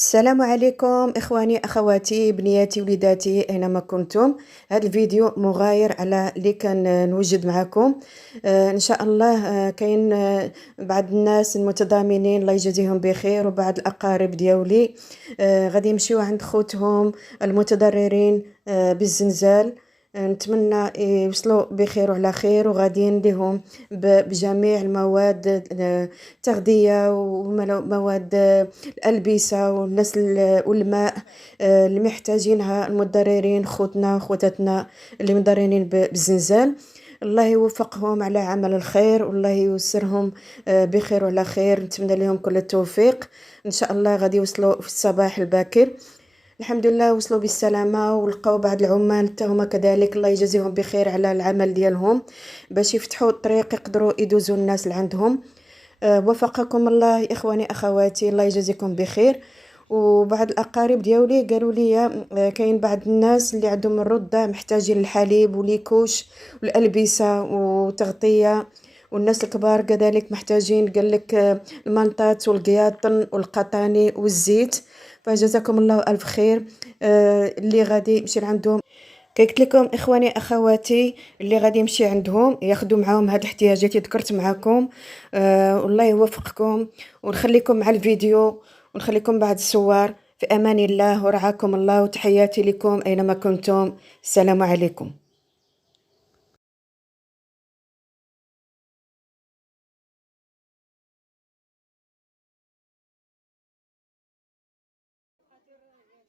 السلام عليكم إخواني أخواتي بنياتي وليداتي أينما كنتم. هذا الفيديو مغاير على اللي كان نوجد معكم. إن شاء الله. كاين بعض الناس المتضامنين الله يجزيهم بخير، وبعض الأقارب ديالي غادي يمشيو عند خوتهم المتضررين بالزلزال. نتمنى يوصلوا بخير وعلى خير، وغاديين لهم بجميع المواد، تغذية ومواد الألبسة والناس والماء اللي محتاجينها المتضررين، خوتنا خواتاتنا اللي متضررين بالزلزال. الله يوفقهم على عمل الخير، والله ييسرهم بخير وعلى خير. نتمنى لهم كل التوفيق. ان شاء الله غادي يوصلوا في الصباح الباكر. الحمد لله وصلوا بالسلامة، ولقاو بعض العمال حتى هما كذلك الله يجازيهم بخير على العمل ديالهم باش يفتحوا الطريق يقدروا يدوزوا الناس لعندهم. وفقكم الله إخواني أخواتي، الله يجازيكم بخير. وبعض الأقارب ديالي قالوا لي كاين بعض الناس اللي عندهم الرضع محتاجين الحليب وليكوش والألبسة وتغطية، والناس الكبار كذلك محتاجين قال لك المنطات والقياطن والقطاني والزيت. فجزاكم الله ألف خير. اللي غادي يمشي عندهم قلت لكم اخواني اخواتي اللي غادي يمشي عندهم ياخذوا معاهم هاد الاحتياجات اللي ذكرت معكم. والله يوفقكم، ونخليكم مع الفيديو، ونخليكم بعد الصور. في امان الله ورعاكم الله، وتحياتي لكم اينما كنتم. السلام عليكم.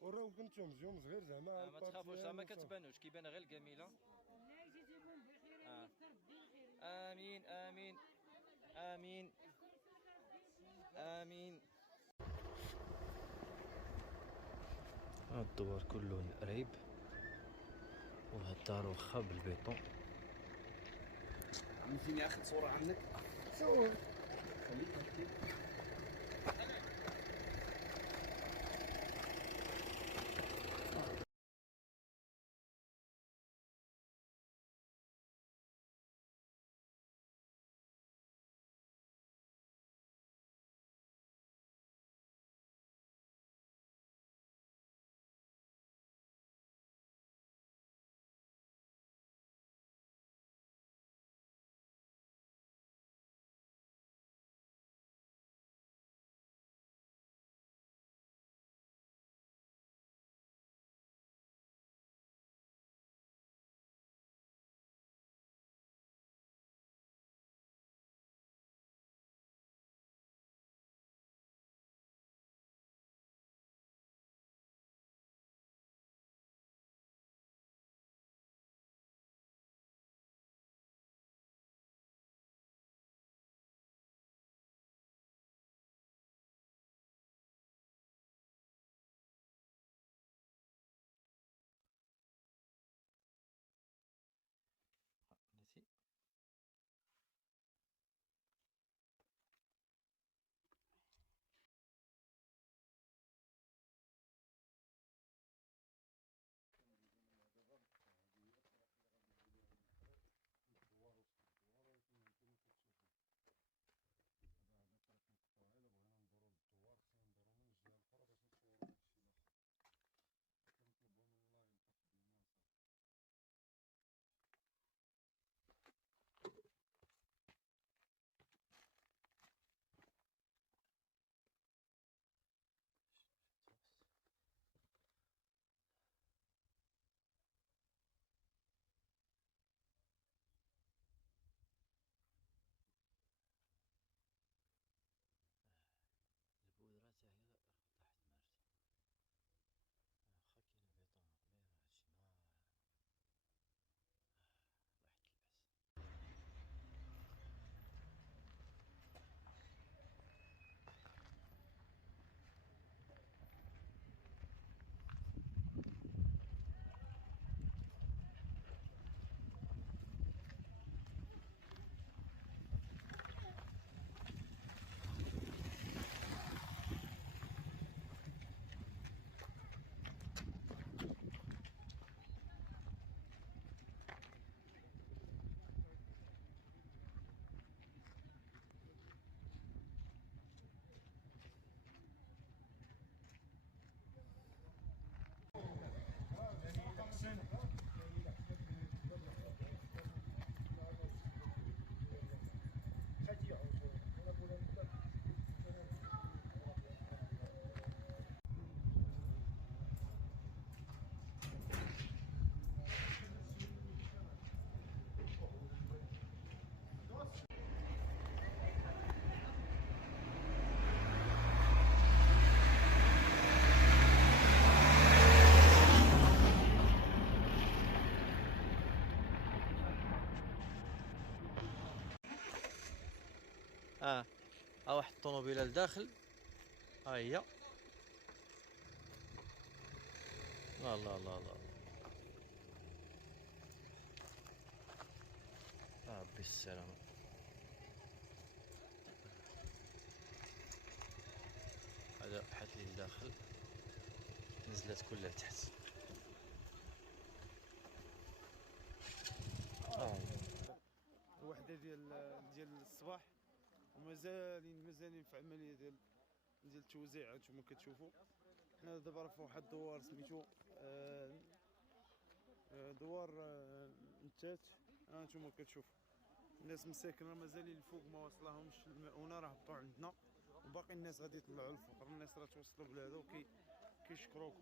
وراهم كنتم مزيون صغير زعما ما تخافوش ما كتبانوش كيبان غير الجميله. امين امين امين امين. هاد الدوار كله قريب، وهاد الدار واخا بالبيطون. عمتيني اخذ صوره عنك. صور خليك ها واحد الطوموبيله لداخل، ها هي. لا لا لا لا، ربي السلامة. هذا حات لي لداخل، نزلت كلها تحت. وحده ديال الصباح، ومازالين في عمليه ديال التوزيع. هانتوما كتشوفوا حنا دابا راه في واحد الدوار سميتو دوار نتات. هانتوما كتشوفوا الناس مساكنه مازالين الفوق ما وصلهمش المؤونه، راه هبطوا عندنا، وباقي الناس غادي يطلعوا الفوق. الناس راه توصلوا بلهذا وكيشكروكم.